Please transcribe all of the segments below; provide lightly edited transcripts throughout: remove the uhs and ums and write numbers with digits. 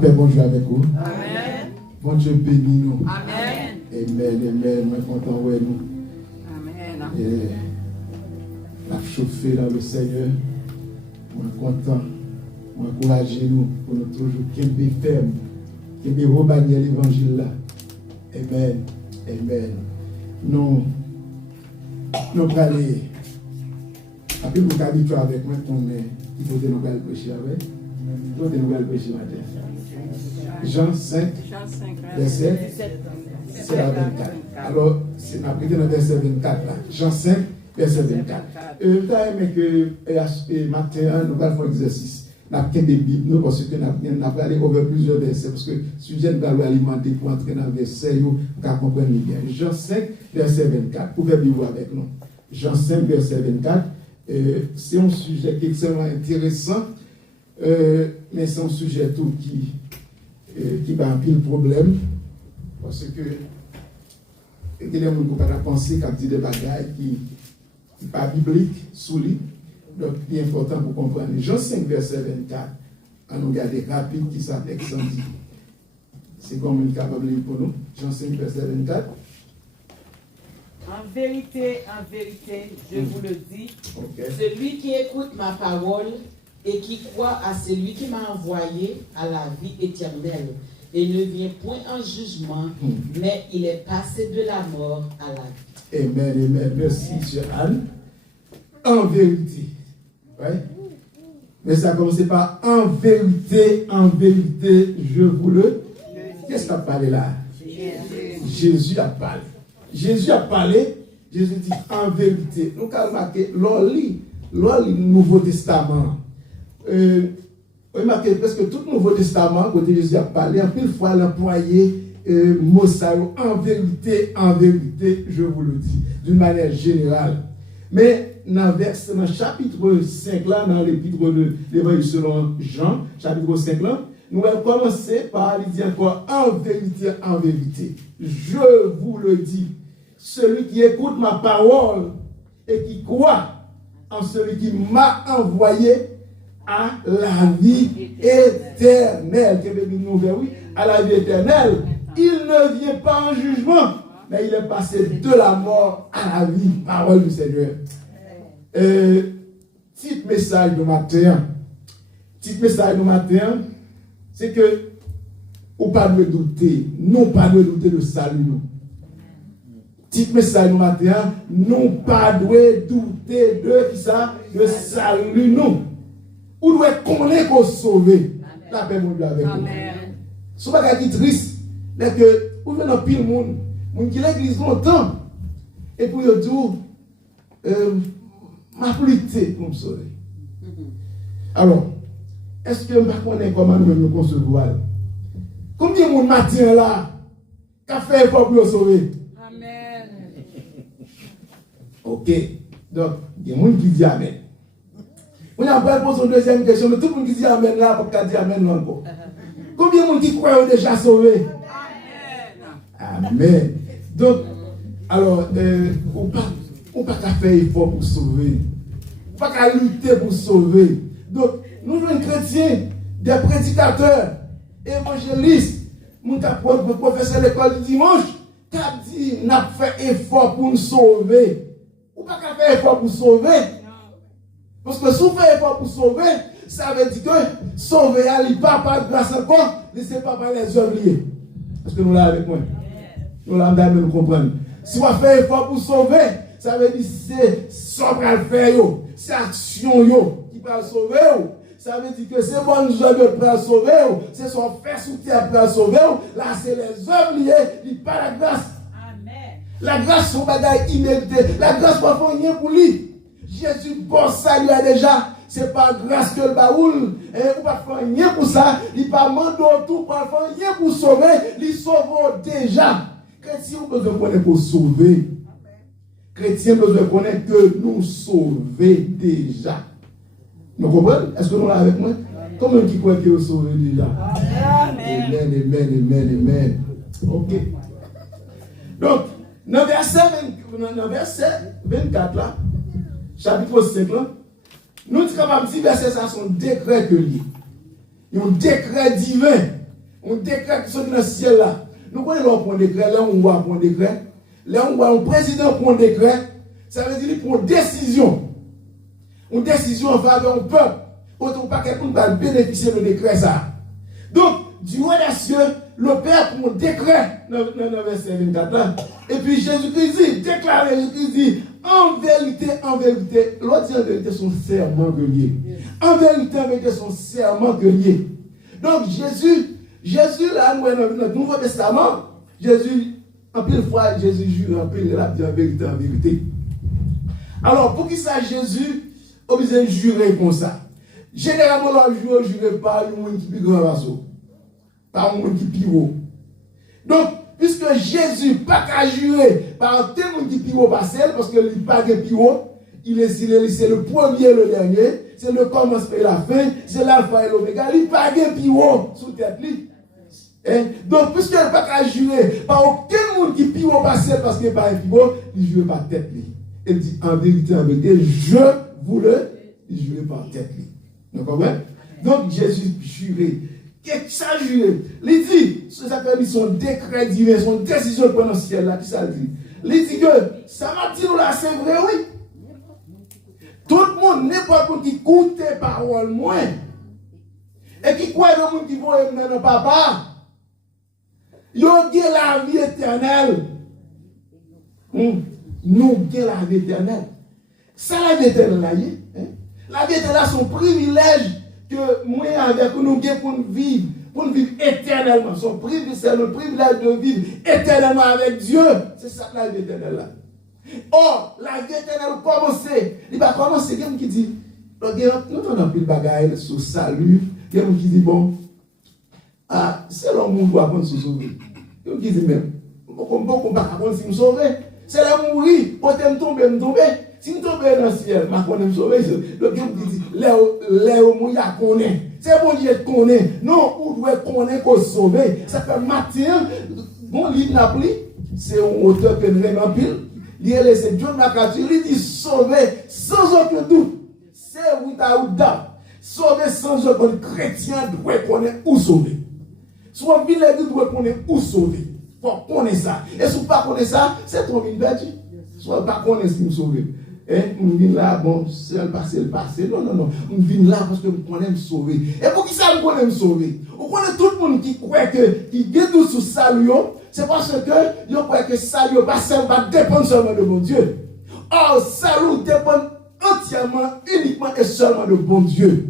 paix, bon Dieu avec vous. Amen. Bon Dieu bénis nous. Amen. Amen, amen. Moi, content, ouais, nous. Amen. Et la chauffer dans le Seigneur. Moi, content. Moi, encourager nous pour nous toujours qu'aimer ferme. Qu'aimer rebagner l'évangile là. Amen. Amen. Nous allons aller. Après, vous habituez avec moi, il faut que nous allons prêcher avec. Il faut que nous allons prêcher matin. Jean 5, verset 17 à 24. Alors, c'est après dans le verset 24 là. Jean 5, verset 24. Je aimé que matin, nous allons faire un exercice. Nous avons des Bibles, parce que nous allons aller over plusieurs versets, parce que le sujet nous allons alimenter pour entrer dans le verset, pour comprendre bien. Jean 5, verset 24. Vous pouvez vivre avec nous. Jean 5, verset 24. C'est un sujet qui est extrêmement intéressant, mais c'est un sujet tout qui va un pile problème, parce que il y a des gens qui peuvent penser quand dit des bagailles qui ne sont pas bibliques, sous lui. Donc, c'est important pour comprendre. Jean 5, verset 24, on nous regarde rapide qui ça texte dit. C'est comme on est capable de lire pour nous. Jean 5, verset 24. En vérité, je vous le dis, celui qui écoute ma parole et qui croit à celui qui m'a envoyé à la vie éternelle et ne vient point en jugement, mais il est passé de la mort à la vie. Amen, amen. Merci, Sœur Anne. En vérité. Ouais. Mais ça commence par en vérité, je vous le. Qu'est-ce qu'il a parlé là? Jésus a parlé. Jésus a parlé, Jésus dit en vérité. Donc, on a remarqué, l'on lit le Nouveau Testament. On a remarqué presque tout le Nouveau Testament, quand Jésus a parlé, en pile fois, l'employé mot ça, en vérité, je vous le dis, d'une manière générale. Mais dans le chapitre 5, là, dans l'épître de l'Évangile selon Jean, chapitre 5, là, nous allons commencer par dire encore en vérité, je vous le dis, celui qui écoute ma parole et qui croit en celui qui m'a envoyé à la vie éternelle. À la vie éternelle, il ne vient pas en jugement, mais il est passé de la mort à la vie. Parole du Seigneur. Petit message de matin. C'est que, ou pas de douter, non pas de douter de salut. Nous. Petit message de matin, non pas de douter de ça, de salut. Nous. Ou doit connaître qu'on sauver. La paix mon Dieu avec nous. Ce qui est triste, c'est que, vous venez dans pile monde, qui l'église longtemps, et puis vous dites, ma pluie pour me sauver. Alors, est-ce que je connais comment nous me concevoir? Combien de monde matin là, qu'a fait effort pour me sauver? Amen. Ok. Donc, il y a des gens qui disent Amen. On a pas posé une deuxième question, mais tout le monde qui dit Amen là, pour qu'à dire Amen encore. Combien de monde qui croient déjà sauvé? Amen. Amen. Donc, alors, on pas qu'à faire effort pour sauver. On pas qu'à lutter pour sauver. Donc, nous sommes chrétiens, des prédicateurs, évangélistes, nous sommes professeurs de l'école du dimanche, qui a dit, nous avons fait effort pour nous sauver. On pas qu'à faire effort pour sauver. Parce que si on fait effort pour sauver, ça veut dire que sauver, il ne part pas grâce encore, laissez pas par les œuvres liées. Est-ce que nous l'avons avec moi? Nous l'avons nous comprendre. Si on fait effort pour sauver, ça veut dire c'est ça qu'on va faire, c'est action qui va sauver. Ça veut dire que c'est bonnes œuvres pour sauver, c'est son fait sous terre pour sauver. Là, c'est les œuvres liées, il pas la grâce. Amen. La grâce, son bagage immérité. La grâce, pas faire rien pour lui. Jésus, bon salut déjà. C'est pas grâce que le baoul, ou pas faire rien pour ça. Il pas mandé tout, pas faire rien pour sauver. Il sauve déjà. Chrétien, nous besoin connaître pour sauver. Chrétien, nous besoin connaître que nous sauver déjà. Vous comprenez? Est-ce que nous l'avons avec moi? Comment qui croit que nous sauver déjà? Amen, amen, amen. Ok. Donc, dans verset 24 là, chapitre 5 là, nous sommes capables de dire verset ça sont décrets que liés. Un décret divin Un décret qui sort dans le ciel là. Nous connaissons un décret, là on voit un décret. Là on voit un président pour un décret. Ça veut dire pour une décision. Une décision en faveur du peuple. Quand on pas quelqu'un va bénéficier de décret ça. Donc, du roi des cieux, le Père pour un décret dans le verset 24 là. Et puis Jésus-Christ dit, déclaré, Jésus-Christ dit, en vérité, l'autre dit en vérité son serment que lié. En vérité, son serment que lié. Donc Jésus là, dans le Nouveau Testament, Jésus, en pile fois, Jésus jure, en pile, il a dit en vérité. Alors, pour qui ça, Jésus, on a besoin de jurer comme ça. Généralement, on jure par un monde qui est plus grand vaisseau. Par un monde qui est plus haut. Donc, puisque Jésus n'a pas jurer par tel monde qui est plus haut parce qu'il n'est pas plus haut, c'est le premier et le dernier, c'est le commencement et la fin, c'est l'alpha et l'oméga, il n'est pas plus haut sous tête. Donc, puisqu'il n'a pas jurer par aucun monde qui est plus haut parce qu'il n'est pas plus haut, il ne jure pas tête. Il dit en vérité, je vous le jure par tête. Vous comprenez? Donc Jésus jurait. Qu'est-ce que ça jure? Il dit, ce ça fait son décret divin, son décision pendant le ciel là, qui ça dit? Il dit que ça m'a dit là, c'est vrai, oui. Tout le monde, n'importe qui écoute tes paroles moins. Et qui croit dans le monde qui voit maintenant papa. Yo gen la vie éternelle. Nous gen la vie éternelle. Ça la vie éternelle là, la vie éternelle c'est un privilège que moi avec nous pour nous vivre éternellement. Son privilège, c'est le privilège de vivre éternellement avec Dieu. C'est ça la vie éternelle là. Or, la vie éternelle commencer. Il va commencer quelqu'un qui dit, nous avons plus de bagaille sur le salut. Quelqu'un qui dit bon, c'est l'homme qui doit apprendre à se sauver. Quelqu'un qui dit même, on ne peut pas apprendre à se sauver. C'est là mourir, quand je tombe. Si je tombe dans le ciel, je vais me sauver. Le Dieu dit, les hommes, ils connaissent. C'est bon Dieu qui connaît. Non, on doit connaître qu'on sauver. Ça fait matin, mon livre n'a plus. C'est un auteur que nous aimons pile. C'est John MacArthur. Il dit sauver sans aucun doute. C'est without doubt. Sauver sans aucun doute. Chrétien doit connaître où sauver. Soit l'église doit connaître où sauver. Il faut connaître ça. Et si vous ne connaissez pas ça, c'est ton vie perdue. Soit pas connaître ce qui nous sauve. On vient là, bon, c'est le passé. Non. On vient là parce que vous connaissez me sauver. Et pour qui ça vous connaissez me sauver? Vous connaissez tout le monde qui croit que, qui est tout sous salut, c'est parce que vous croyez que salut va dépendre seulement de mon Dieu. Or, salut dépend entièrement, uniquement et seulement de bon Dieu.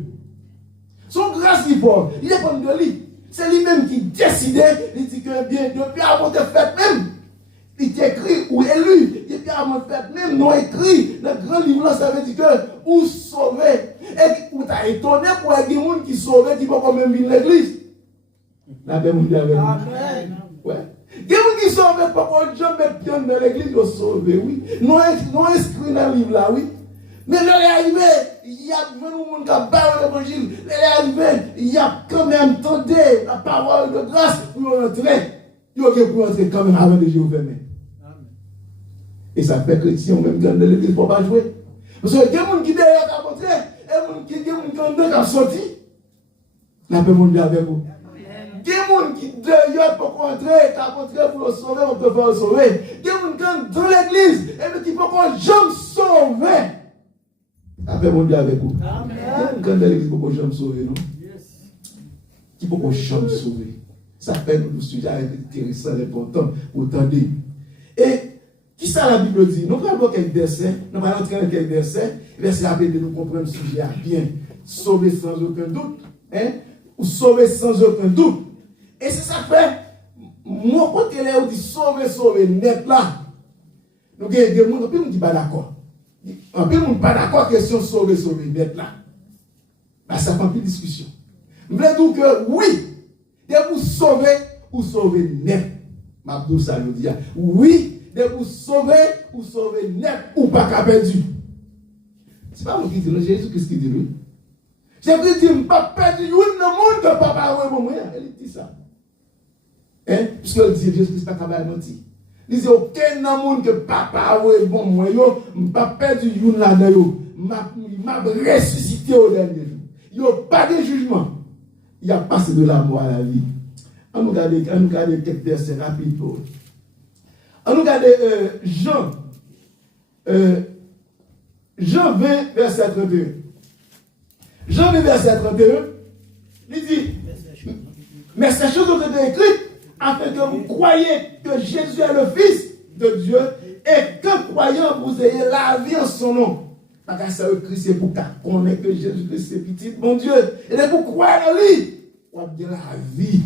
Son grâce il dépend de lui. C'est lui-même qui décidait, il dit que bien, depuis avant de faire même. Il t'écrit ou élu, il était avant de faire même non écrit. Dans le grand livre là, ça veut dire que ou sauver. Et ou t'as étonné pour des gens qui sauvent, qui vont quand même venir l'église. La paix mondiale avec nous. Amen. Ouais. Des gens qui sauvent, pas qu'on jamais pied dans l'église, ils sont sauvés, oui. Non inscrit dans le livre là, oui. Mais là, il est arrivé, il y a 20 gens qui ont parlé de l'évangile. Là, il est arrivé, il y a quand même entendu la parole de grâce pour entrer. Il y a pour entrer quand même avant de Dieu fermer. Et ça fait chrétien, même dans l'église, il ne faut pas jouer. Parce que il y a des gens qui derrière qui ont entré, et il y a des gens qui ont sorti. La paix mondiale avec vous. Il y a des gens qui derrière pour entrer, qui ont entré pour le sauver, on peut pas le sauver. Il y a des gens qui sont dans l'église, et qui ne peuvent pas jamais sauver. La paix mondiale avec vous. Il y a des gens dans l'église qui ne peuvent pas jamais sauver, non? Qui ne peuvent pas jamais sauver. Ça fait un sujet intéressant, important, pour entendre. Et qui ça la Bible dit? Nous allons voir quelques versets, nous allons entrer dans quelques versets, verset après de nous comprendre le sujet bien. Sauver sans aucun doute, ou sauver sans aucun doute. Et c'est ça fait, mon côté là, on dit sauver, net là. Nous avons des gens qui ne sont pas d'accord. Un peu de gens pas d'accord, question sauver, net là. Ça fait plus de discussion. Je veux dire que oui, de vous sauver net. Mabdou ça nous dit, oui, de vous sauver net ou pas qu'à perdu. C'est pas moi qui dis, Jésus qu'est-ce qu'il dit lui? Jésus dit, je ne pas perdu, il y a un monde de papa ou moi. Il dit ça. Puisqu'il dit, Jésus pas capable de mentir. Il dit, aucun monde que papa ou bon moi, je ne pas perdu, il y a là m'a ressuscité au dernier jour. Il n'y a pas de jugement. Il y a passé de la mort à la vie. On nous regarde quelques versets rapides. On nous regarde Jean 20, verset 31. Jean 20, verset 31, il dit, mais ces choses ont été écrites afin que vous croyiez que Jésus est le Fils de Dieu et que croyant vous ayez la vie en son nom. Parce que ça Christ c'est pour qu'on ait que Jésus-Christ c'est petit, mon Dieu. Et pour croire en lui, on va bien la vie.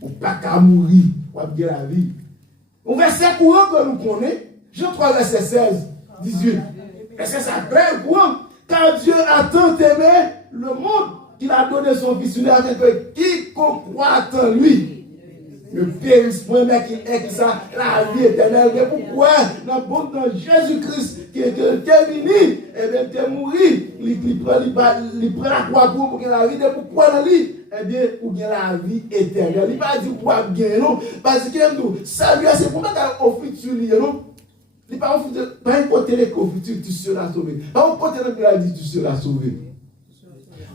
On ne pas qu'à mourir, on va bien la vie. Un verset courant que nous connaissons, Jean 3, verset 16, 18. Verset ça très courant. Car Dieu a tant aimé le monde qu'il a donné son Fils unique afin que quiconque croit en lui ne périsse point, mais qu'il ait ça, la vie éternelle. Mais pourquoi, dans Jésus-Christ, qui est venu, et bien, qui est mort, il prend la croix pour qu'il ait la vie. Pourquoi dans lui? Eh bien, pour qu'il ait la vie éternelle. Il ne va pas dire quoi bien, non? Parce que ça lui a, c'est pour mettre au futur, non? Il n'y a pas un côté au futur, tu seras sauvé. Pas un côté qui a dit, tu seras sauvé.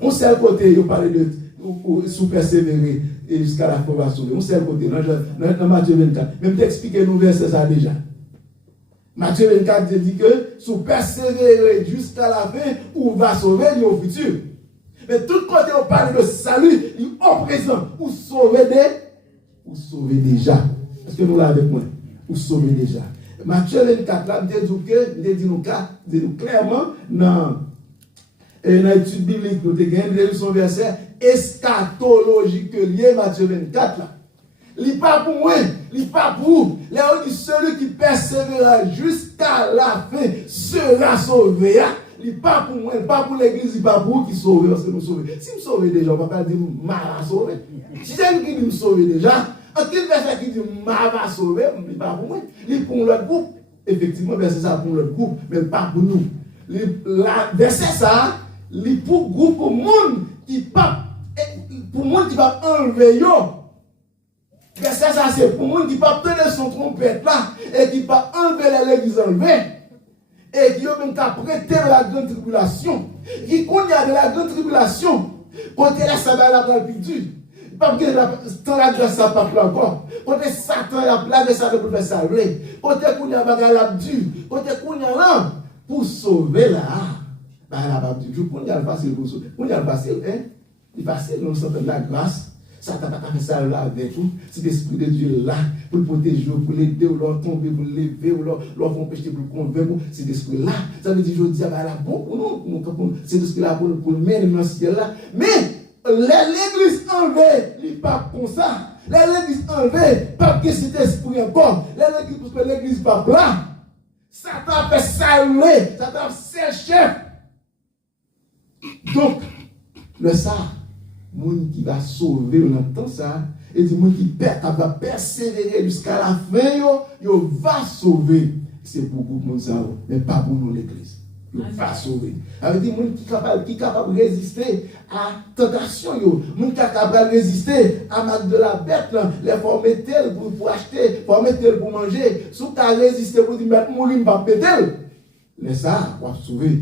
On sait le côté, il parle de sous persévérer et jusqu'à la fin va sauver. On sait le côté, dans Matthieu 24. Même t'expliquer nous verset ça déjà. Matthieu 24 dit que sous persévérer jusqu'à la fin, ou va sauver, il est au futur. Mais tout côté, on parle de salut, il est au présent. Ou sauver déjà. Est-ce que nous l'avons avec moi? Ou sauver déjà. Matthieu 24, là, dit nous clairement, dans l'étude biblique, nous avons son verset eschatologique lié, Matthieu 24, là. Il n'est pas pour moi, il n'est pas pour vous. Là, on dit celui qui persévérera jusqu'à la fin sera sauvé. Il n'est pas pour moi, il n'est pas pour l'église, il n'est pas pour vous qui sauve, parce que nous sauvons. Si nous sauvons déjà, on ne va pas dire mal à sauver. Si j'ai qui dit nous sauver déjà, en quel verset qui dit mal à sauver, il n'est pas pour moi. Il est pour l'autre groupe. Effectivement, verset ça pour l'autre groupe, mais pas pour nous. Verset ça, il est pour groupe, pour monde qui pas, pour monde qui va enlever yo. Verset ça, c'est pour monde qui va tenir son trompette là, et qui va enlever l'église enlevée. Et qui a même qu'à prêter la grande tribulation. Qui connaît de la grande tribulation. Quand là, ça va la plus dure. Parce que tant la grâce, ça pas encore. Quand Satan la grâce, ça peut faire salver. Quand qu'on a la dure. Quand qu'on a là, pour sauver là. Bah, la pas dure. Quand on a le facile pour sauver. Quand on a le facile, hein. Il est facile, nous sommes de la grâce. Satan n'a pas fait ça là avec vous. C'est l'Esprit de Dieu là pour le protéger, pour l'aider, ou leur tomber, pour lever, ou leur empêcher, pour le convaincre. C'est l'Esprit là. Ça veut dire que je dis, bah là, bon pour nous. C'est l'Esprit là pour le mettre dans le ciel là. Mais l'église enlevée, il n'est pas comme ça. L'église enlevée, pas que cet esprit encore. L'église pas là. Satan fait saluer, Satan fait chef. Donc, le ça. Moun qui va sauver, on entend ça, et dit moun qui va persévérer jusqu'à la fin, yo va sauver. C'est pour beaucoup de monde, mais pas pour nous l'église. Yo va sauver. Avec des moun qui capable de résister à tentation, moun qui capable de résister à mal de la bête, les former tel pour acheter, former tel pour manger, sous qu'à résister pour dire mettre mourir pas péter. Mais ça, on va sauver.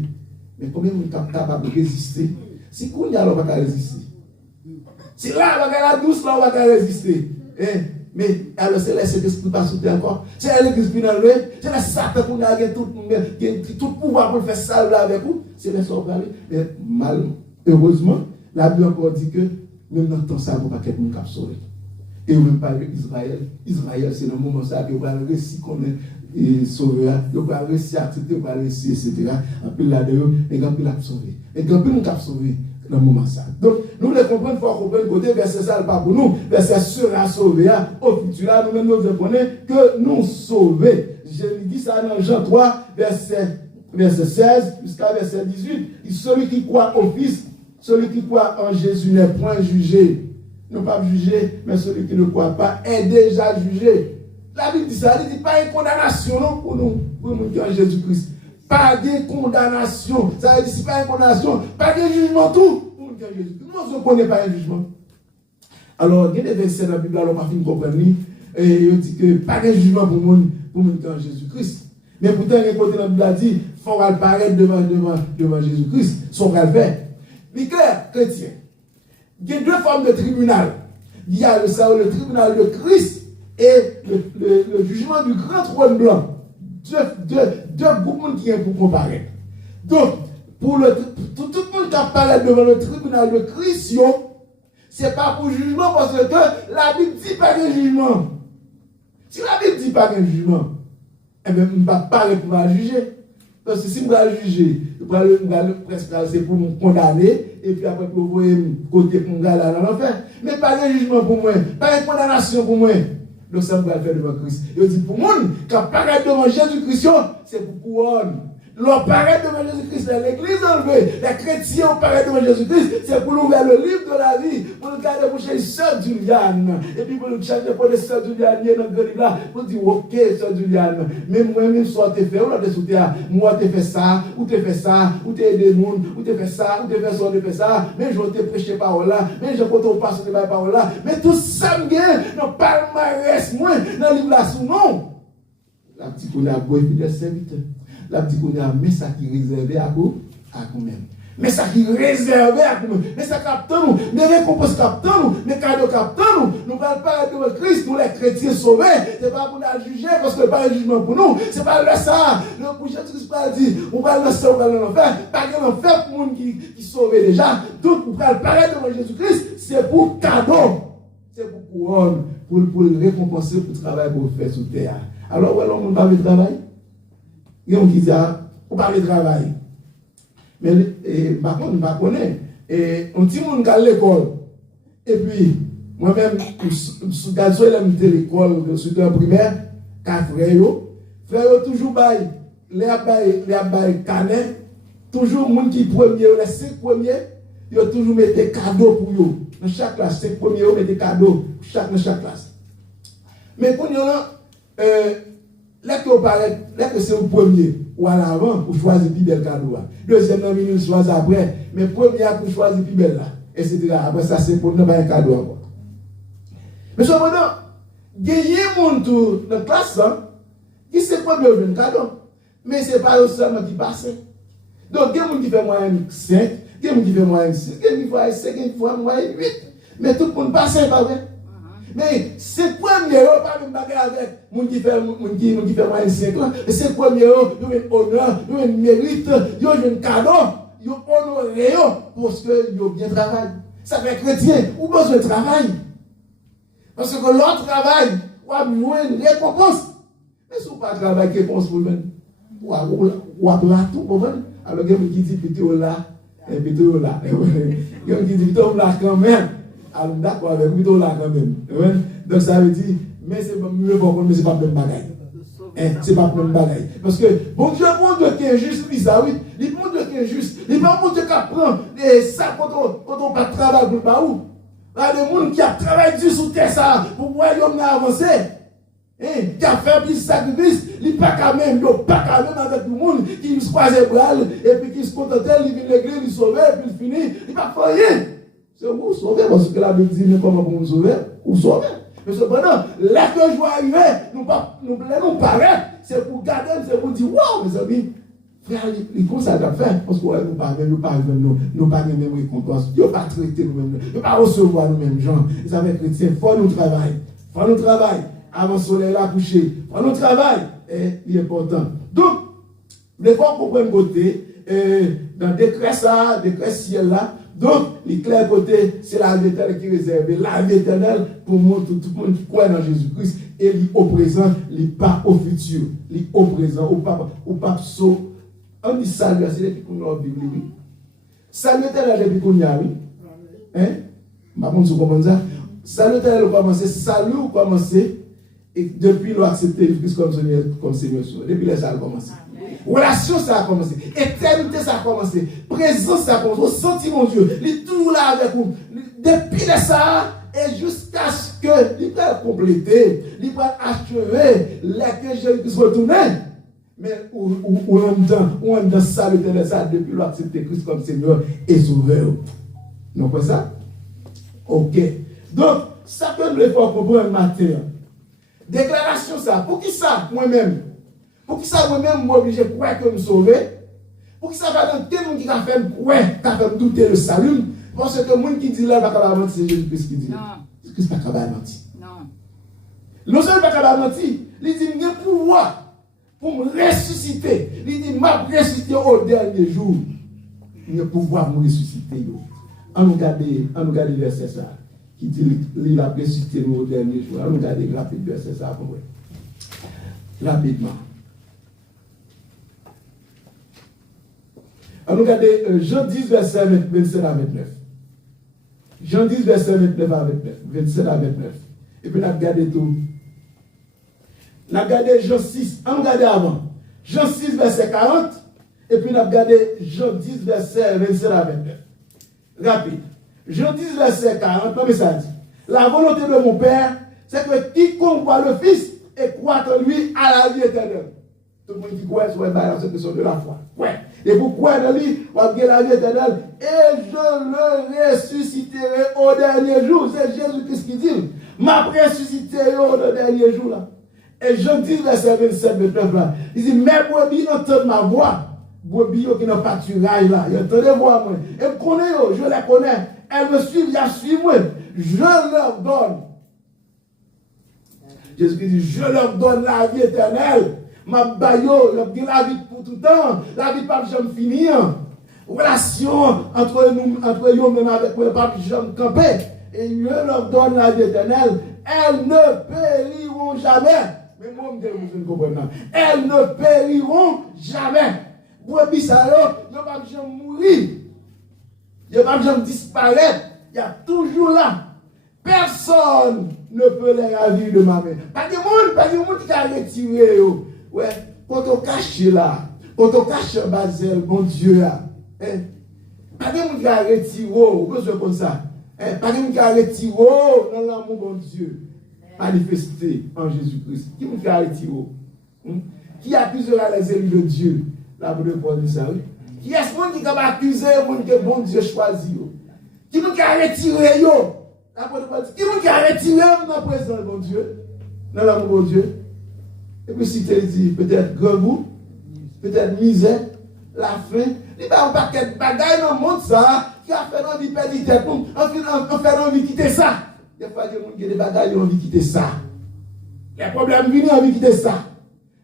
Mais combien moun capable de résister? Si qu'on y a on va résister. Si là, on va la douce, là, on va résister. Mais alors, c'est là, cet esprit pas sauter encore. C'est là, l'église qui n'a pas c'est là, Satan qu'on a tout pouvoir pour faire ça là avec vous. C'est là, ça va aller. Mais malheureusement, la Bible encore dit que même dans le temps, ça ne va pas être mon cap sauvé. Et même pas Israël. Israël, c'est le moment ça que vous allez réussir qu'on est sauvé. Vous allez réussir à accepter, vous allez réussir, etc. En plus là-dedans, et quand il a sauvé. Et quand il a sauvé. Dans le moment ça. Donc, nous les comprenons, il faut comprendre côté, verset ça, pas pour nous, verset sera sauvé, au futur, là, nous-mêmes, nous apprenons que nous sauver. Je dis ça dans Jean 3, verset 16, jusqu'à verset 18. Celui qui croit au Fils, celui qui croit en Jésus n'est point jugé. Non pas jugé, mais celui qui ne croit pas est déjà jugé. La Bible dit ça, elle dit pas une condamnation, non, pour nous qui en Jésus-Christ. Pas de condamnation. Ça veut dire si pas une condamnation, pas de jugement tout. Nous ne connaissons pas un jugement. Alors, il y a des versets dans la Bible, alors on va finir comprendre. Et il dit que pas de jugement pour nous qui en Jésus-Christ. Mais pourtant, il y a un côté dans la Bible dit, il faut apparaître devant Jésus-Christ. Son calvaire. Les cœurs chrétiens. Il y a deux formes de tribunal. Il y a le tribunal de Christ et le jugement du grand trône blanc. Deux groupes qui viennent pour comparer. Donc, pour tout le monde qui apparaît devant le tribunal de Christ, ce n'est pas pour jugement parce que la Bible dit pas de jugement. Si la Bible dit pas de jugement, eh bien, je ne vais pas parler pour la juger. Parce que si je vais juger, je vais presque c'est pour me condamner et puis après pour vous côté pour me aller dans l'enfer. Mais pas de jugement pour moi, pas de condamnation pour moi. Donc ça, je vais le faire devant Christ. Et je dis pour moi, quand apparaît devant Jésus-Christ, c'est pour couronne. L'on paraît devant Jésus-Christ, l'église enlevée, les chrétiens paraît devant Jésus-Christ, c'est pour nous ouvrir le livre de la vie, pour nous garder pour chez Sœur Juliane, et puis pour nous changer pour les Sœur Juliane, dans le livre là, pour dire, ok, Sœur Juliane, mais moi-même, soit tu fait, ou là, sous terre, moi, tu fait ça, ou tu fait ça, ou tu aidé des gens, ou tu fait ça, ou tu fait ça, ou tu fait ça, mais je te prêcher parole là, mais je te passe de la parole là, mais tout ça, non, palmarès, moi, dans le livre là, sous non. La petite qu'on a beau et puis des serviteurs. La petite qu'on a, mais ça qui est réservé à vous, à vous-même. Mais ça qui est réservé à vous-même. Mais ça capte nous, mais récompense capte nous, mais cadeau capte nous. Nous ne parlons pas de Christ, nous les chrétiens sauvés. Ce n'est pas pour nous juger, parce que ce n'est pas un jugement pour nous. Ce n'est pas le ça. Le projet de Christ pas dit, on va le lancer, on va l'enfer. Pas que l'enfer pour nous qui sauvés déjà. Donc, pour parler devant Jésus-Christ, c'est pour cadeau. C'est pour couronne, pour le récompenser pour le travail que vous faites sur terre. Alors, voilà, on parle de travail. Il y a un qui dit, on parle de travail. Mais, par contre, on ne connaît pas. On dit, on a l'école. Et puis, moi-même, je suis à l'école, je suis en primaire, 4 frères. Frères, toujours bail, les bail canet, toujours, les gens qui premier, les 5 premiers, ils ont toujours mis des cadeaux pour eux. Dans chaque classe, 5 premiers, ils mettent des cadeaux dans chaque classe. Mais quand il y en a, là que c'est au premier ou à l'avant pour choisir le plus bel cadeau. Deuxième, nous choisir après. Mais premier pour choisir le plus bel là. Etc. Après ça, c'est pour nous pas un cadeau encore. Mais cependant, il y a des gens dans la classe qui se prennent le cadeau. Mais ce n'est pas eux seulement qui passent. Donc, il y a des gens qui font moyenne 5, il y a des gens qui font moyenne 6, il y a des gens qui font 5, il y a des gens qui font moyenne 8. Mais tout le monde passe, pas vrai? Mais c'est premier, pas même bagarre avec les gens qui font moins de 5 ans. C'est premier, ils ont un honneur, ils ont un mérite, ils ont un cadeau, ils ont honoré parce qu'ils ont bien travaillé. Ça fait chrétien, ou besoin de travail. Parce que l'autre travail, ou a moins de récompense. Mais si vous pas travail, réponse pour vous, ou à tout pour vous. Alors, il y a qui dit plutôt là, et plutôt là. Il y a qui dit plutôt là quand même. Alors, d'accord, avec plutôt là quand même. Donc, ça veut dire, mais c'est mieux pour mais c'est pas le même bagaille. C'est pas le même bagaille. Parce que, bon Dieu qui est juste, il dit ça, oui. Il bon Dieu qui est juste. Il pas bon Dieu qui apprend ça quand on pas travailler pour le baou. Il y a des gens qui ont travaillé dur sur terre ça pour voir l'homme avancer. Qui a fait plus de sacrifices, il n'est pas quand même, pas quand même avec tout le monde qui se croise les bras et puis qui se contentait, il vient l'église, il sauve, et puis il finit, il ne va pas faire rien. C'est vous sauver, parce que la Bible dit, mais comment vous sauver? Vous sauver. Mais cependant, là que je vais arriver, nous paraître, c'est pour garder, c'est pour dire, wow, mes amis, frère, il faut ça faire, parce que nous pas même, nous pas même récompense, nous pas traiter nous-mêmes, nous pas recevoir nous-mêmes gens. Les amis chrétiens, il faut nous travailler, avant le soleil là coucher, il faut nous travailler, c'est important. Donc, les fois qu'on prend côté, dans décret ça, décret ciel là, donc, les clairs côtés, c'est la vie éternelle qui est réservée. La vie éternelle pour tout le monde qui croit dans Jésus-Christ. Et il au présent, il pas au futur. Il au présent, au pape saut. On dit salut, c'est depuis qu'on a Bible, oui. Salut éternel depuis qu'on y a, oui. Hein? Par contre, vous comprenez ça? Salut éternel, salut ou commencer. Et depuis, nous accepter le Christ comme Seigneur. Depuis là, ça a commencé. Relation, ça a commencé. Éternité, ça a commencé. Présence, ça a commencé. Au sentiment de Dieu. Il est toujours là avec vous. Depuis ça, et jusqu'à ce que il va compléter, il va achever, que Jésus soit retourné. Mais où on dans ça, l'éternel, ça, depuis l'accepter Christ comme Seigneur et Sauveur. Donc, quoi ça? Ok. Donc, ça peut nous faire comprendre matin. Déclaration, ça. Pour qui ça, moi-même? Pour qui ça, moi-même, moi, obligé de croire que me sauver? Pour qui ça va dans tout le monde qui a fait me croire, qui a fait me douter le salut? Parce que le monde qui dit là, il va pas mentir, c'est Jésus-Christ qui dit. Non. Jésus-Christ n'a pas mentir. Non. Le seul qui n'a pas mentir, il dit, il y a pouvoir pour me ressusciter. Il dit, m'a ressuscité au dernier jour. Il y a pouvoir pour me ressusciter. On nous garde le verset ça. Qui dit, il a ressuscité au dernier jour. On nous garde le verset ça pour moi. Rapidement. On nous regarde Jean 10, verset 27 à 29. Jean 10, verset 29 à 29. 27 à 29. Et puis on a regardé tout. On a regardé Jean 6. On a regardé avant. Jean 6, verset 40. Et puis on a regardé Jean 10, verset 27 à 29. Rapide. Jean 10, verset 40. Comme ça dit. La volonté de mon Père, c'est que quiconque voit le Fils et croit en lui à la vie éternelle. Tout le monde qui croit sur cette question de la foi. Ouais. Et vous croyez en lui, vous avez la vie éternelle, et je le ressusciterai au dernier jour. C'est Jésus-Christ qui dit, m'a ressuscité au dernier jour là. Et je dis verset 27, 29 là, il dit, mes brebis entendent ma voix. Brebis qui n'ont pas de rail là, ils entendent voix moi. Et je les connais, elles me suivent, elles suivent moi. Je leur donne. Jésus-Christ dit, je leur donne la vie éternelle. Ma bayo, la vie pour tout le temps, la vie pas jamais finir. Relation entre nous même avec moi, pas jamais camper. Et je leur donne la vie éternelle. Elles ne périront jamais. Mais moi, je ne comprends pas. Elles ne périront jamais. Brebis ça ne va pas jamais mourir. Il ne va pas jamais disparaître. Il y a toujours là. Personne ne peut les ravir de ma main. Pas de monde qui a retiré. Ouais, quand on cache là, quand on cache Basel, mon Dieu, pas de monde qui a retiré, besoin comme ça. Pas de monde qui a retiré dans l'amour, mon Dieu, manifesté en Jésus-Christ. Qui a retiré? Qui accusera les élus de Dieu? La bonne réponse de ça, oui. Qui est-ce qui va accuser que bon Dieu choisit? Qui a retiré? La bonne réponse. Qui a retiré dans la présence de mon Dieu? Dans l'amour de Dieu? Et puis si tu dis peut-être grand goût, peut-être misère, la faim, il va y avoir un paquet de bagailles dans le monde ça, qui a fait envie de perdre tête, on fait envie de quitter ça. Des fois, il y a des bagailles qui ont envie de quitter ça. Les problèmes viennent, ont envie de quitter ça.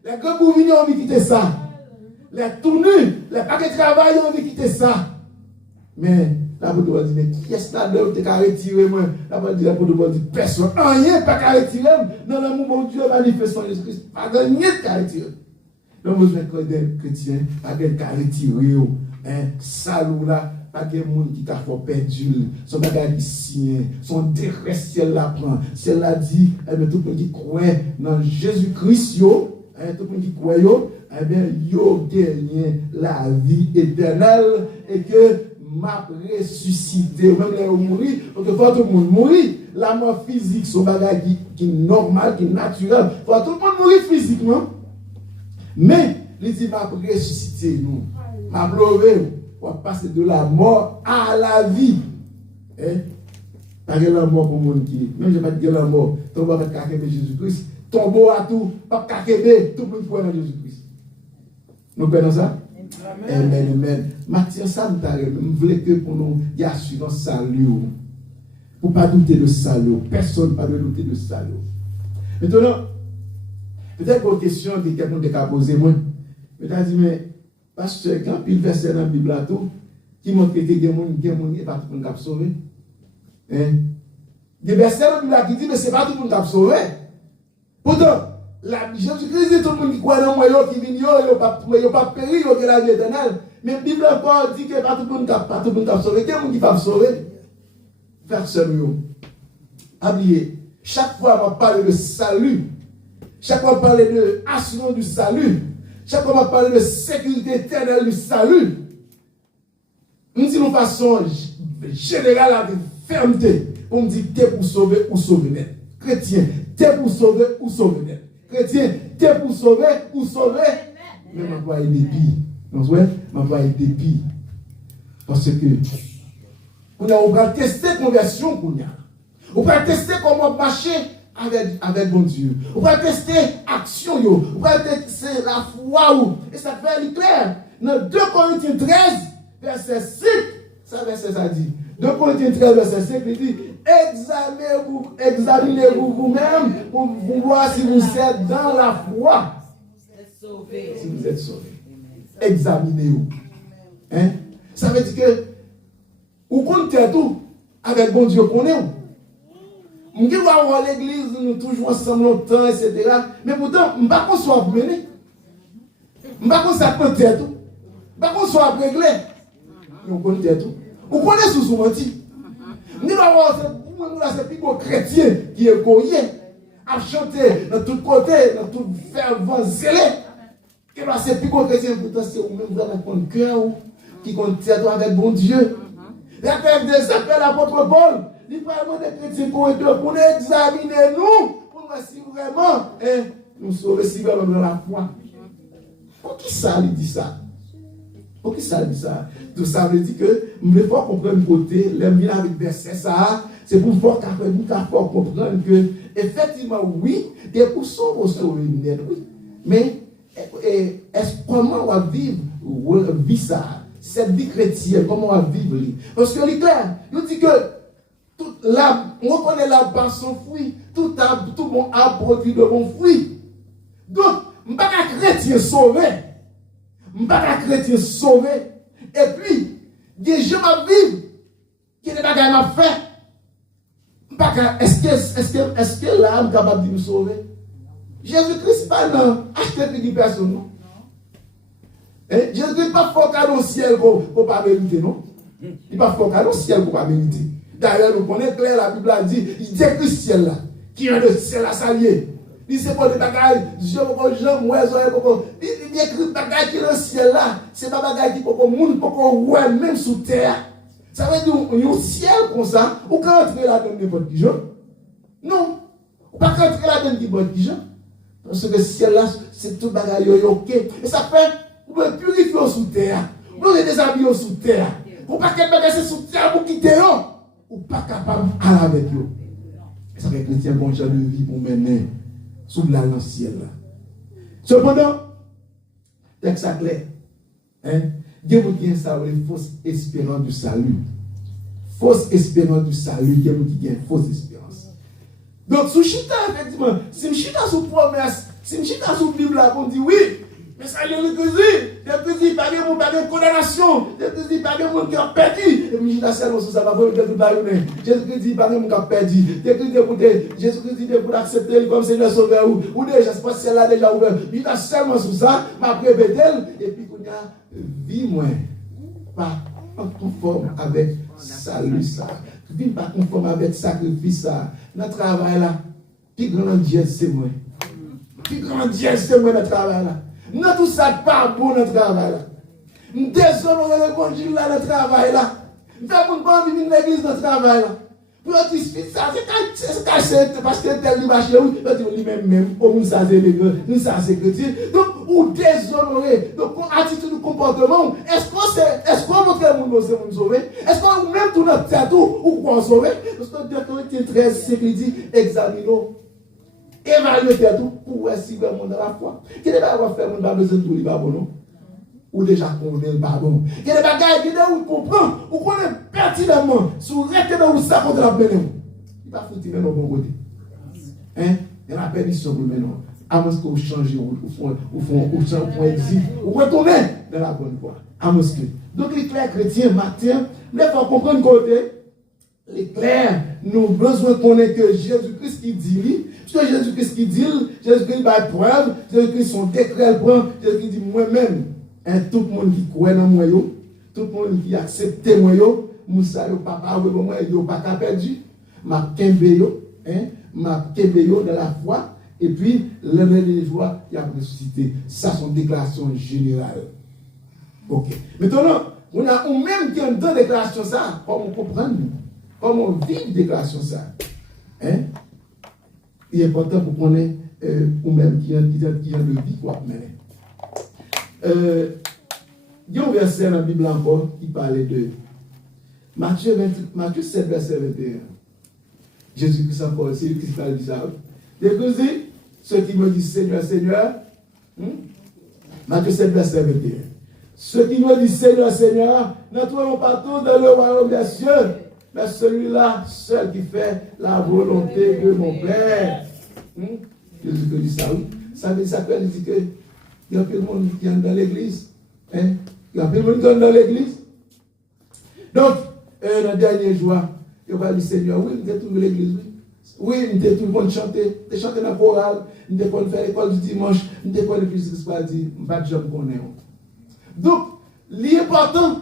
Les grands goûts viennent, ont envie de quitter ça. Les tournures, les paquets de travail, ont envie de quitter ça. Mais la Bible va dire, qui est-ce qui a retiré moi? La Bible va dire, personne, rien pas qu'à retirer dans l'amour de Dieu manifestant Jésus-Christ. Pas de rien qu'à retirer. Donc, vous êtes des chrétiens, pas de qu'à retirer. Salou là, pas de monde qui t'a fait perdu. Son bagage ici, son décret, ciel la prend. Ciel la dit, tout le monde qui croit dans Jésus-Christ, tout le monde qui croit, eh bien, yo gagne la vie éternelle et que m'a ressuscité, même les mourir, parce que faut tout le monde mourir. La mort physique, c'est un bagage qui est normal, qui est naturel. Faut tout le monde mourir physiquement. Mais, il dit, m'a ressuscité, nous. M'a levé, pour passer de la mort à la vie. Pas de la mort pour le monde qui est. Même je ne vais pas dire la mort. Ton va faire caquer Jésus-Christ. Tombeau à tout, pas caquer, tout le monde croit dans Jésus-Christ. Nous connaissons ça? Amen. Matthieu, ça nous voulait que pour nous, il y a assurance salut. Pour ne pas douter de salut. Personne ne peut douter de salut. Maintenant, peut-être une question que quelqu'un t'a posé, moi. Je t'ai dit, mais, pasteur, quand il verset dans la Bible, qui montre que il y a des gens qui ne sont pas tout le monde qui sauvé. Il y a des versets dans la Bible qui disent, mais ce n'est pas tout le monde qui a sauvé. Pourtant, Jésus-Christ dit tout le monde qui croit dans moi, qui vient, il n'a pas péri, il a la vie éternelle. Mais la Bible encore dit que pas tout le monde qui a sauvé. Quel monde qui va sauver? Personne. Oubliez, chaque fois on parle de salut, chaque fois on parle de assurance du salut, chaque fois on parle de sécurité éternelle du salut. Nous disons de façon générale avec fermeté. On dit t'es pour sauver ou sauver net. Chrétien, t'es pour sauver ou sauver net. Chrétien, t'es pour sauver ou sauver. Mais m'envoyer dépit. Non, ouais, m'envoyer dépit. Parce que on va tester conversion qu'on a. On va tester comment marcher avec bon Dieu. On va tester action. On va tester la foi. Et ça fait clair. Dans 2 Corinthiens 13, verset 6, ça verset ça dit. 2 Corinthiens 13, verset 5, il dit, examinez-vous vous-même pour voir si vous êtes dans la foi. Si vous êtes sauvés. Examinez-vous. Hein? Ça veut dire que vous comptez tout avec bon Dieu qu'on est. On dit va voir l'église, nous toujours ensemble longtemps, etc. Mais pourtant, je ne sais pas qu'on soit mené. Je ne sais pas qu'on soit peut-être tout. Je ne sais pas qu'on soit réglé. Mais on connaît tout. On connaît sous son menti. Nous avons ces petits chrétiens qui est goyé, à chanter dans tous côtés, dans tout fervent zélé. Et là, ces petits chrétiens, pourtant, c'est vous-même vraiment qu'on cœur, qui compte avec bon Dieu. La Bible des appels à l'apôtre Paul. Il parle des chrétiens pour examiner nous, pour voir si vraiment nous sauver si vraiment dans la foi. Pour qui ça lui dit ça? Pour qui ça lui dit ça? Tout ça veut dire que il faut comprendre côté, l'aime bien avec verset ça, c'est pour voir comprendre que effectivement oui, des pour sauver net, oui. Mais comment on va vivre ça? Cette vie chrétienne, comment on va vivre? Parce que l'éclair, nous dit que toute l'arbre, on reconnaît l'arbre par son fruit, tout bon arbre produit de bons fruits. Donc, je ne suis pas un chrétien sauvé. Je ne suis pas un chrétien sauvé. Et puis, des gens à vivre qui n'est pas qu'à faire. Est-ce que l'âme est capable de nous sauver? Jésus-Christ n'est pas non. Acheter une personne, non? Jésus n'est pas fort qu'à le ciel pour ne pas mériter, non? Il n'est pas fort qu'à le ciel pour ne pas mériter. D'ailleurs, nous connaissons clair, la Bible a dit, il décrit le ciel là, qui est le ciel à s'allier. Il sait pas des bagailles, Dieu, il décrit le bagaille qui est dans le ciel là, c'est pas bagaille qui peut monde, ouais, même sous terre. Ça veut dire, il y a un ciel comme ça, ou quand entrer là-dedans n'importe qui jour? Non. Ou pas entrer là-dedans n'importe qui jour? Parce que le ciel là, c'est tout bagaille, ok. Et ça fait, vous pouvez purifier sous terre, vous pouvez déshabiller sous terre. Vous ne pouvez pas bagager sous terre pour quitter eux. Ou pas capable d'aller avec eux. Ça fait que chrétien bon genre de vie pour mener sous la ciel là. Cependant, texte clair. Dieu vous dit ça, les fausses espérances du salut. Fausse espérance du salut, Dieu vous dit fausse espérance. Donc, sous chita, effectivement, si je chita sous promesse, si je chita sous Bible là, on dit oui. Mais ça y est, depuis pas de condamnation, depuis pas de monde qui a perdu. Et puis, je seulement sur ça, va voir quelque chose. Jésus-Christ dit pas de monde qui a perdu. Jésus-Christ dit pour accepter comme Seigneur Sauveur ou déjà, c'est pas celle-là déjà ouvert. Il a seulement sur ça, m'a répété, et puis qu'on a vie moins, pas conforme avec salut ça. Vie pas conforme avec sacrifice ça. Notre travail là, plus grand Dieu c'est moi. Plus grand Dieu c'est moi notre travail là. Non, tout ça pas bon dans le travail là. Nous déshonorons l'évangile là, dans le travail là. Nous faisons pas vivre une église dans le travail là. Pour dire ça, c'est caché parce que tel marché où, lui-même, au monde ça c'est nous ça c'est chrétien. Donc, ou déshonorer. Donc, attitude de comportement, est-ce qu'on montre le monde c'est nous sauver? Est-ce qu'on même tout notre tête ou quoi sauver? Parce que Dieu Corinthiens 13, c'est qu'il dit, examinons. Évaluer tout pour voir si vraiment dans la foi. Qui n'est pas faire mon pas besoin de tout, il va bon, non? Ou déjà connaît le pardon. Qui n'est pas gars qui ou comprend, ou connaît pertinemment, sous rester dans le sac de la peine. Il va foutre maintenant au bon côté. Hein? Il y a la perdition pour maintenant. À moins que vous changez, ou font exil, ou retournez dans la bonne voie. À moins que. Donc les clercs chrétiens, matin, il faut comprendre côté. Les clercs, nous avons besoin de connaître que Jésus-Christ qui dit, parce que Jésus-Christ qui dit, Jésus-Christ va preuve, Jésus-Christ son décret prend, Jésus-Christ dit moi-même, tout le monde qui croit dans moi, tout le monde qui accepte moi, Moussa, papa, moi, il n'a pas perdu, m'a kembe dans la foi, et puis, l'année des joies, il a ressuscité. Ça, c'est une déclaration générale. Ok. Maintenant, on a même qui a une déclaration ça, comment comprendre comment vivre une déclaration ça. Hein? Il est important pour qu'on ait, ou même qui a de vie, quoi. Il y a un verset dans la Bible encore qui parlait de Matthieu 7, verset 21. Jésus-Christ encore, c'est lui qui parle de ça. Découvrez ceux qui me disent Seigneur, Seigneur. Matthieu 7, verset 21. Ceux qui me disent Seigneur, Seigneur, n'entreront pas tous dans le royaume des cieux, mais celui-là seul qui fait la volonté de mon Père. Jésus dit ça, oui. Ça veut dire ça qu'il dit que il y a plein de monde qui est dans l'église. Il y a plein de monde qui est dans l'église. Donc, dans le dernier jour, il va dire Seigneur, oui, nous avons trouvé l'église, oui. Oui, nous avons tout le monde chanter. Nous chanter dans la chorale, nous avons fait l'école du dimanche, nous avons fait le plus de ce qu'on dit, nous ne pouvons pas connaître. Donc, l'important,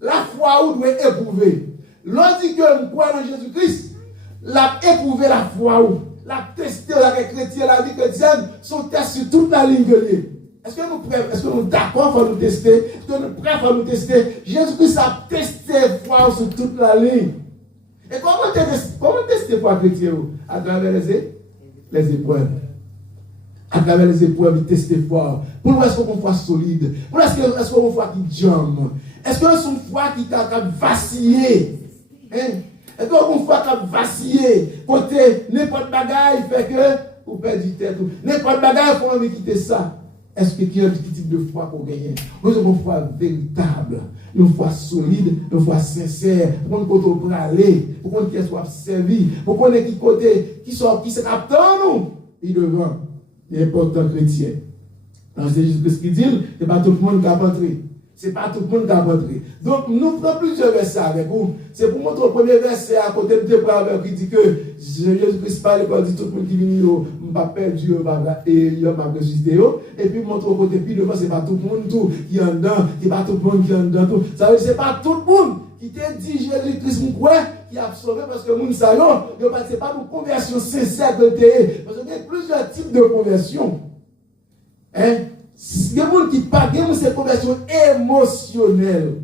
la foi où doit éprouver. Lorsque nous croyons en Jésus-Christ, l'a éprouver la foi où, l'a tester la chrétienne, la vie chrétienne, sont testés sur toute la ligne de l'île. Est-ce que nous prêts? Est-ce que nous d'accord pour nous tester? Est-ce que nous prêts pour nous tester? Jésus-Christ a testé la foi sur toute la ligne. Et comment tester la foi chrétienne? À travers les épreuves. À travers les épreuves, il teste foi. Pour nous, est-ce qu'on foi solide? Pour nous, est-ce qu'on foi qui jambe? Est-ce que c'est une foi qui a vacillé? Est-ce qu'on foi qui a vacillé? Côté n'importe bagaille fait que vous perdez du tête. N'importe bagaille, il faut envie quitter ça. Est-ce qu'il y a un petit type de foi pour gagner? Nous avons une foi véritable, une foi solide, une foi sincère, pour qu'on peut aller, pour qu'on soit servi, pour qu'on ait qui côté, qui se capte en nous, il devant. L'important chrétien. C'est Jésus-Christ qui dit, ce n'est pas tout le monde qui a rentré. Ce n'est pas tout le monde qui a rentré. Donc, nous prenons plusieurs versets avec vous. C'est pour montrer le premier verset à côté de Proverbe qui dit que Jésus-Christ parle quand dit tout le monde qui vient, je ne vais pas perdre Dieu et il va ressusciter. Et puis, montre au côté, puis devant, ce n'est pas tout le monde tout, qui est en dedans, ce n'est pas tout le monde qui est en dedans. Tout. Ça veut dire que ce n'est pas tout le monde qui t'a dit Jésus-Christ, qui a sauvé parce que nous savons, ce n'est pas une conversion sincère de Dieu. Parce qu'il y a plusieurs types de conversion. Il y a des gens qui parlent, il y a des conversions émotionnelles.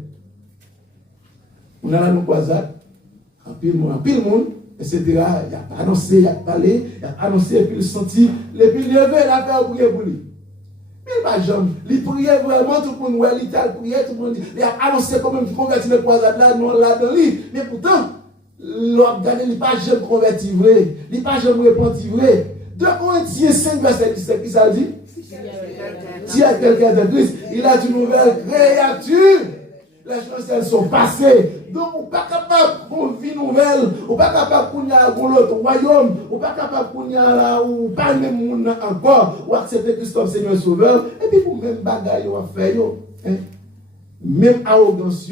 On a la nous croisade, en pile monde, etc. Il a annoncé, il a parlé, il a annoncé, et puis il senti, et puis il levé, il a fait prier pour lui. Mais pas jamais. Il priait vraiment, tout le monde, il a prié, tout le monde, il a annoncé comment il convertit le croisade là, non là dans lui. Mais pourtant, l'homme gagné, il n'a pas jamais converti vrai, il n'a pas jamais repenti vrai. 2 Corinthiens 5, verset 17, qui ça dit? Si à quelqu'un de Christ, il a une nouvelle créature. Les choses, elles sont passées. Donc, on n'est pas capable de vie nouvelle. On n'est pas capable de faire l'autre royaume. On n'est pas capable de faire ou pas même monde encore. Ou accepter Christ comme Seigneur et Sauveur. Et puis, pour même bagaille, on va faire. Même arrogance,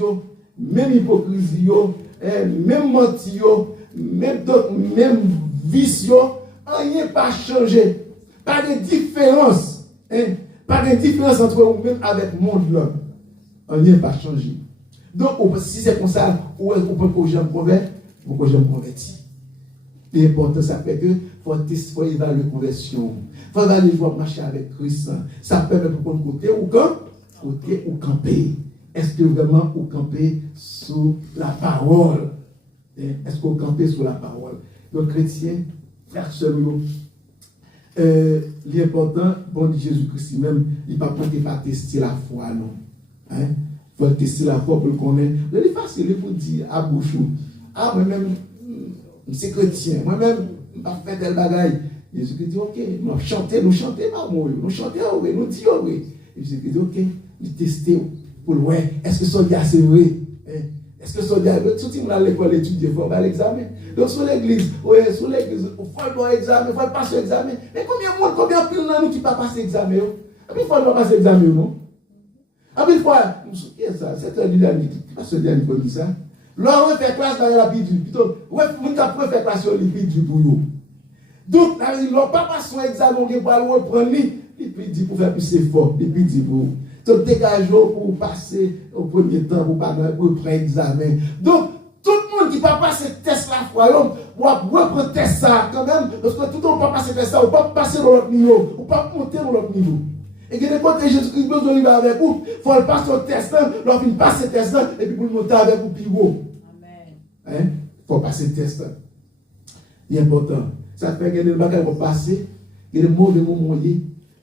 même hypocrisie, même menti, même vice, rien pas changé. Pas de différence. Pas de différence entre nous-mêmes avec le monde là. Rien pas changé. Donc, si c'est comme ça, où est-ce qu'on peut que j'aime convertir? Pour que j'aime convertir. L'important, ça fait que faut évaluer la conversion. Il faut évaluer voir marcher avec Christ. Ça permet pour qu'on côté ou camper. Est-ce que vraiment vous campez sous la parole? Est-ce que vous campez sous la parole? Donc, chrétien, frère, sœur, l'important, bon Jésus-Christ même, il ne va pas tester la foi, non. Il faut tester la foi pour le connaître. C'est facile pour dire à bouche. Ah, moi-même, c'est chrétien. Moi-même, je ne vais pas faire tel bagaille. Jésus-Christ dit, ok, nous chantons, pas moi. Nous chantons, oui, nous disons, oui. Et Jésus-Christ dit, ok, nous testons pour le voir. Est-ce que ça c'est vrai? Est-ce que ça dit, tout le monde à l'école étudier, il faut faire l'examen. Donc, sur l'église, il faut faire l'examen, il faut passer l'examen. Mais combien de nous qui ne pas passer l'examen? Et puis, il faut pas passer l'examen, non? Et puis, il faut, c'est un dernier, ce dernier comme ça. Là, on fait classe dans la Bible, plutôt, on peut faire classe sur les Bible pour nous. Donc, ils n'ont pas passé l'examen, on va le reprendre, et puis, dit pour faire plus effort, et puis, dit pour. Donc, dégagez pour passer au premier temps, pour prendre l'examen. Donc, tout le monde qui ne peut pas passer le test la foi, pour reprendre le test ça quand même, parce que tout le monde ne peut pas passer le test ça, on ne peut pas passer dans l'autre niveau, on ne peut pas monter dans l'autre niveau. Et que côté Jésus-Christ besoin de avec vous, il faut le passer au test, lorsqu'il passe le test, et puis pour le monter avec vous plus haut. Amen. Il faut passer le test. C'est important. Ça fait que les bagages vont passer, et les mots de mon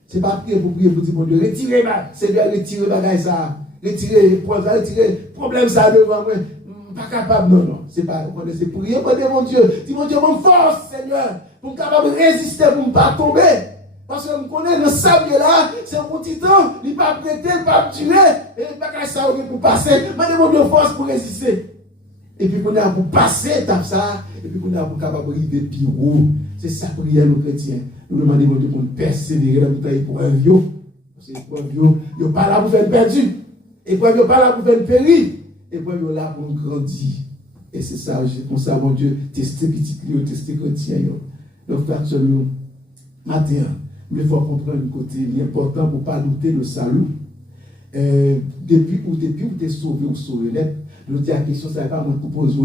c'est pas prier pour dire mon Dieu, retirez, c'est bien retirer bagage ça, retirer problème ça devant moi. Pas capable, non. C'est pas, c'est prier pour dire mon Dieu, dis mon Dieu, mon force, Seigneur, pour me capable de résister, pour ne pas tomber. Parce que je me connais dans ce là, c'est un petit temps, il ne pas prêter, il ne pas tuer, et il pas ça pour passer. Je demande de force pour résister. Et puis qu'on a pour passer étape ça, et puis qu'on a pour capable arriver plus haut. C'est ça prière nos chrétiens. Nous demandons de nous persévérer dans la bataille pour un vieux. Parce que pour un vieux, il n'est pas là pour faire perdu. Et pour un vieux, pas là pour faire périr. Et pour un vieux, là pour grandir. Et c'est ça, comme ça, mon Dieu, tester petit client, tester chrétien. Donc, frère, matin, il faut comprendre un côté important pour ne pas douter le salut. Depuis où tu es sauvé ou sauvé, je dis la question, ça n'est pas moi qui pose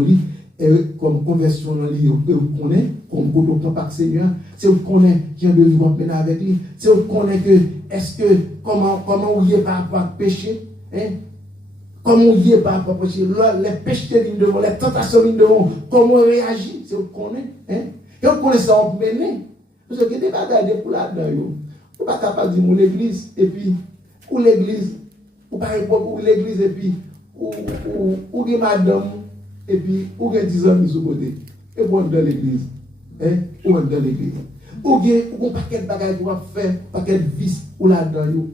comme conversion dans l'île, vous connaissez, comme vous ne pas Seigneur, c'est vous connaissez qui a besoin de avec lui, c'est vous connaissez que, est-ce que, comment vous y êtes par rapport à péché, comment vous y êtes par rapport à péché, les péchés de devant, les tentations de devant, comment on réagit, c'est vous connaissez, et vous connaissez ça en mener, parce que des bagages pour là-dedans, vous n'êtes pas capable de dire l'église, et puis, ou l'église, ou par exemple, ou l'église, et puis, ou des madame, et puis, ou des 10 amis sur côté, et vous êtes dans l'église, ou êtes dans l'église. Ou un paquet de bagages pour faire, paquet de vices, ou là-dedans,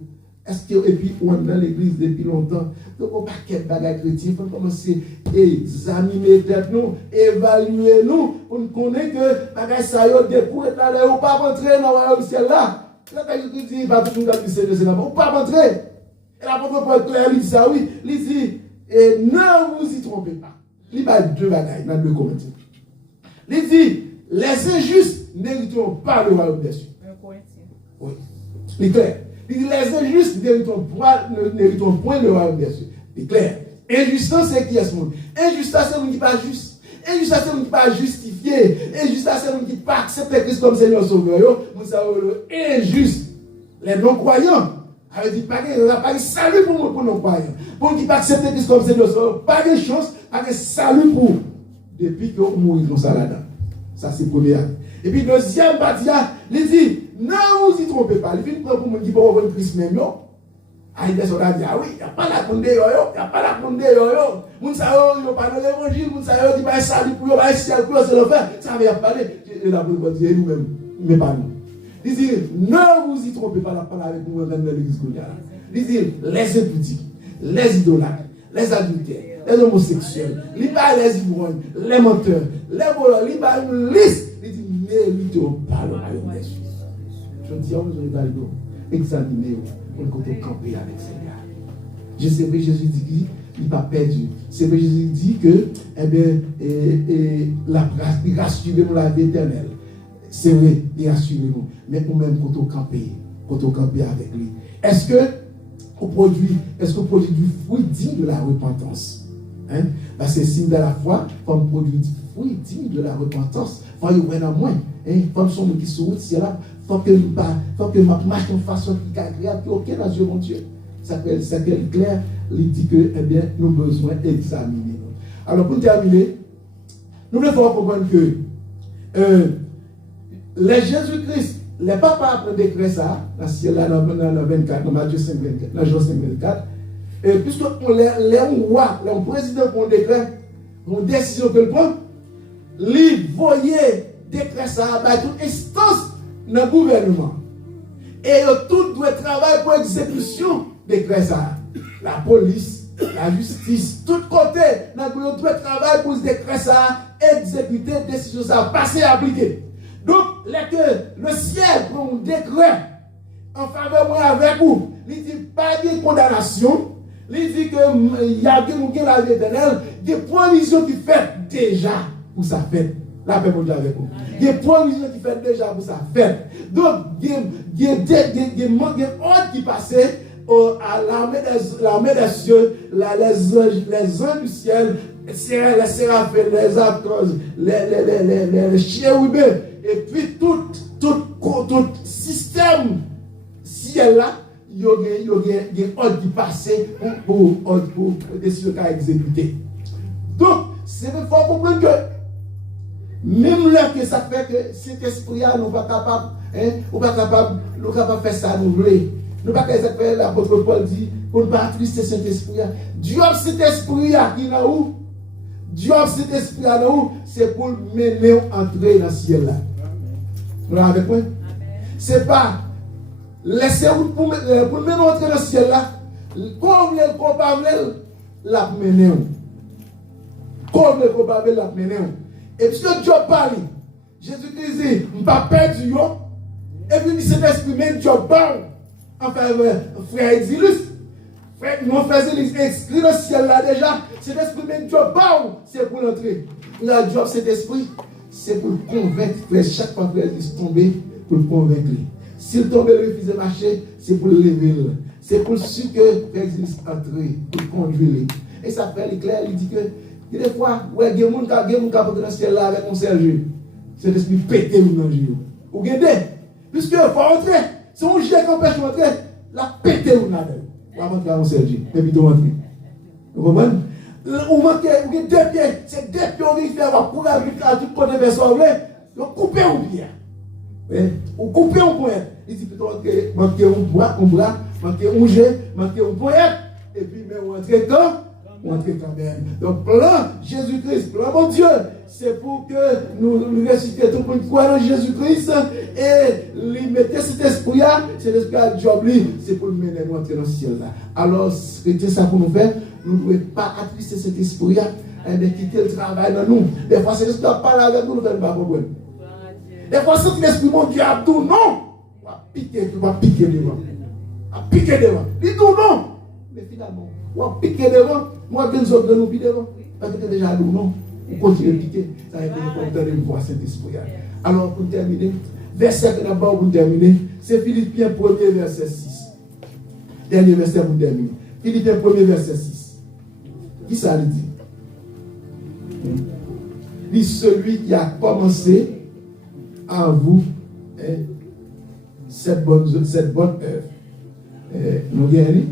est-ce que, et puis, ou êtes dans l'église depuis longtemps, donc un paquet de bagages chrétiens, il faut commencer à examiner tête nous, évaluer nous, pour nous connaître que bagages ça y est, découvrir là, ou pas rentrer dans le royaume ciel là. Là, quand je dis, il va tout le monde dire, c'est là, ou pas rentrer. Et l'apôtre Paul clair, il dit ça, oui, il dit, ne vous y trompez pas. Il y a deux bagages, dans deux commentaires. Il dit, les injustes n'hériteront pas le royaume des cieux. Oui. C'est clair. Il dit, les injustes n'hériteront point le royaume des cieux. C'est clair. Injustice, c'est qui est ce monde? Injustice, c'est le monde qui n'est pas juste. Injustice, c'est le monde qui n'est pas justifié. Injustice, c'est le monde qui n'est pas accepté Christ comme Seigneur Sauveur. Vous savez, injuste. Les non-croyants. Il dit, pas de salut pour nos croyants. Pour qui ne pas accepter Christ comme Seigneur Sauveur, pas de chance, pas de salut pour. Depuis que vous mourrez dans ça là-dedans. Ça, c'est le premier acte. Et puis, deuxième partie, il dit, ne vous y trompez pas. Il dit, pour les gens qui vont avoir Christ même, ah, il dit, ah oui, il n'y a pas la conde, il n'y a pas la conde, moun sa yo, il n'y a pas de l'évangile, moun sa yo, il n'y a pas de salut pour eux, il n'y a pas de ciel pour eux, c'est l'enfer. Ça va y parler. Et la Bible dit, nous-mêmes, mais pas nous. Il dit, ne vous y trompez pas, la parole avec nous, dans l'église. Il dit, les impudiques, les idolâtres, les adultères, les homosexuels, les ivrognes, les menteurs, les voleurs, une liste. Il dit, n'hériteront pas le royaume des cieux. Je dis, on nous a examiner, on peut camper avec Seigneur. Je sais que Jésus dit qu'il n'est pas perdu. C'est que Jésus dit que, eh bien, la grâce suivre nous la vie éternelle. C'est vrai, il rassurez-nous. Mais nous-mêmes, quand on camper avec lui. Est-ce que vous produit du fruit digne de la repentance? Parce que c'est signe de la foi, comme produit du fruit digne de la repentance. Il faut y avoir moins. Comme son qui se route, c'est là. Il faut que ma marche de façon qui est agréable, qui est OK dans Dieu, mon Dieu. Ça s'appelle clair, il dit que, eh bien, nous avons besoin d'examiner. Alors, pour terminer, nous devons comprendre que les Jésus-Christ, les papas après décret ça, dans ciel là, dans 24, dans Matthieu 5, 24, dans Jean 5, 24, puisque les rois, les présidents qui ont décret, ont décision que le prend, ils voyaient décret ça, à toute instance dans le gouvernement. Et tout doit travailler pour l'exécution décret ça. La police, la justice, tout côté, nous doit travailler pour décret ça, exécuter décision ça, passer à appliquer. Donc, le ciel prend un décret en faveur de moi avec vous. Il dit pas de condamnation. Il dit qu'il y a la vie éternelle, des provisions qui fait déjà pour ça fait. La paix mondiale avec vous. Des provisions qui fait déjà pour ça fait. Donc, il y a des ordres qui passaient à l'armée des cieux, les anges du ciel, les séraphins, les archanges, les chérubins, et puis tout système ciel là, il y a des ordres qui passaient pour décider qu'à exécuter. Donc, c'est qu'il faut comprendre que même là que ça fait que cet esprit-là, nous ne sommes pas capables de faire ça, nous voulons. Nous ne sommes pas capables de faire l'apôtre Paul dit, pour ne pas attrister cet esprit-là. Dieu, cet esprit-là qui est là où? Dieu, cet esprit-là là où? C'est pour mener entrer dans le ciel là. Vous l'avez avec moi? C'est pas laisser pour mener entrer dans le ciel là, comme les compagnons la mener. cause de probable la mener. Et puisque Dieu parle, Jésus-Christ dit, je ne pas perdre du yon. Et puis, il s'est exprimé, Dieu parle. Enfin, frère Exilus, mon frère Exilus, inscrit dans le ciel là déjà, c'est exprimé, Dieu parle, c'est pour l'entrer. La job, cet esprit, c'est pour le convaincre. Chaque fois que frère Exilus tombe, pour le convaincre. S'il tombe et refuse de marcher, c'est pour le lever. C'est pour ce que frère Exilus entre, pour le conduire. Et ça fait l'éclair, il dit que des fois, ouais, il y a des gens qui dans le ciel là avec mon Serge. C'est l'esprit pété ou non, ou regardez, puisque il faut rentrer, si on gère qu'on empêche de rentrer, la pété ou non, on va rentrer à mon Serge, et puis de rentrer. Vous comprenez? Ou manquez, ou deux pieds, c'est deux pieds, on vient faire pour la vie à tout côté vers son blé, on coupe un pied. On coupe un point. Il dit plutôt manquer un bras, manquer un jet, manquer un point, et puis mais on rentre quand même. Donc, plan Jésus-Christ, plan mon Dieu, c'est pour que nous ressuscitions tout pour croire en Jésus-Christ et lui mettre cet esprit-là, job, c'est pour le mener nous entrer dans le ciel là. Alors, c'est ça pour nous faire. Nous ne devons pas attrister cet esprit-là et de quitter le travail dans nous. Des fois, c'est l'esprit qui parle avec nous, nous ne faisons pas problème. Des fois, c'est l'esprit, mon Dieu, a tout non. On va piquer devant. On va piquer devant. Dis tout non. Mais finalement, on va piquer devant. Moi, je vais nous piquer devant. Parce que tu es déjà nous, non. On continue de piquer. Ça va être important de voir cet esprit. Alors, pour terminer, verset d'abord pour terminer, c'est Philippiens 1er verset 6. Dernier verset pour terminer. Philippiens 1er verset 6. Qui ça lui dit? Dit celui qui a commencé en vous cette bonne œuvre. Nous gagnons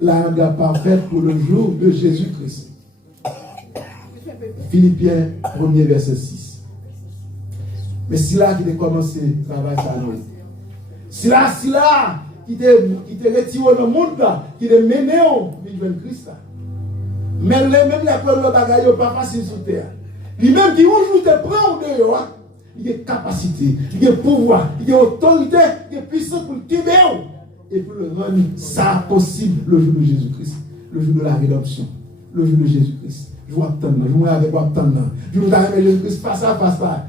la rendra parfaite pour le jour de Jésus-Christ. Philippiens 1er verset 6. Mais c'est là qu'il a commencé le travail ça nous. C'est là qui te retiré dans le monde là, qui te mené au vivre Christ là. Mais même la preuve de bagaille pas facile sur terre. Lui-même qui aujourd'hui te prend au dehors, il a capacité, il a pouvoir, il a autorité, il a puissance pour le Québec et pour le rendre ça possible le jour de Jésus-Christ, le jour de la rédemption, le jour de Jésus-Christ. Je vous attends, je vous avec vous attendre. Je vous attends Jésus-Christ face à face là.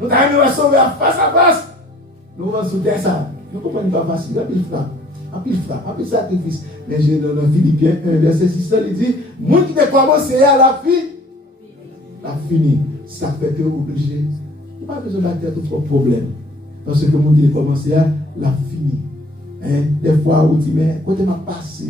Nous allons sauver face à face. Nous allons sauver ça. Nous comprenons pas facile, un pile frappe, un pile sacrifice. Mais j'ai dans Philippiens 1 verset 6, il dit, moi qui t'ai commencé à la fin, la fini. Ça fait que vous obligez. Il n'y a pas besoin d'acter tout vos problèmes. Parce que mon Dieu a commencé à la fini. Des fois, on dit, mais quand on m'a passé,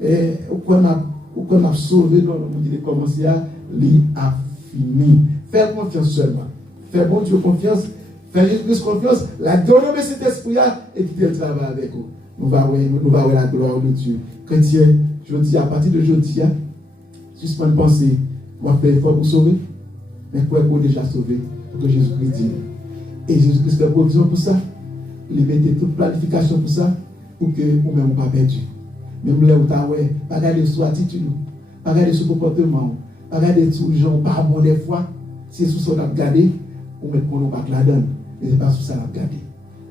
quand on a sauvé, mon Dieu a commencé à la fini. Fais confiance seulement. Fais bon Dieu confiance. Fais Jésus confiance. La donner de cet esprit-là et quitter le travail avec vous. Nous allons voir la gloire de Dieu. Chrétien, je dis à partir de aujourd'hui, suspendre penser, moi faire effort pour sauver. Mais quoi qu'on déjà sauvé, pour que Jésus-Christ dise. Et Jésus-Christ fait provision pour ça. Il mettait toute planification pour ça, pour que nous-mêmes pas perdu. Même là où tu as, pas regarder sur l'attitude, pas regarder sur le comportement, pas regarder sur les gens, pas bon des fois. C'est sous ça qu'on a gardé, ou mettre qu'on n'a pas la donne. Mais ce n'est pas sous ça qu'on a gardé.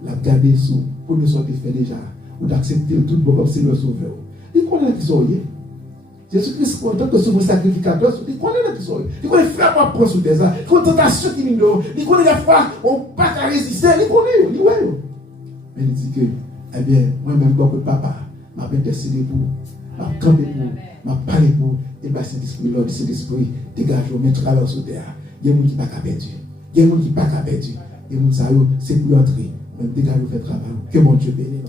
La garder sous, pour nous sortir fait déjà, ou d'accepter tout le comme c'est le sauveur. Il connaît qui sont Jésus-Christ, en tant que souverain sacrificateur, il connaît qui sont il connaît les frères qui prennent sous des arts, il connaît les tentations qui nous donnent, il connaît les fois où on ne peut pas résister, il connaît, il voit. Mais il dit que, eh bien, moi-même, beaucoup de papa, m'a intercédé pour, m'a campé pour, m'a parlé pour, et bien cet esprit, Lord, cet esprit, dégage, mais travaille sur terre. Il y a des gens qui ne sont pas perdus. Il y a des gens qui ne sont pas perdus. Et nous savons, c'est pour entrer. Même dégage, fait travail. Que mon Dieu bénisse.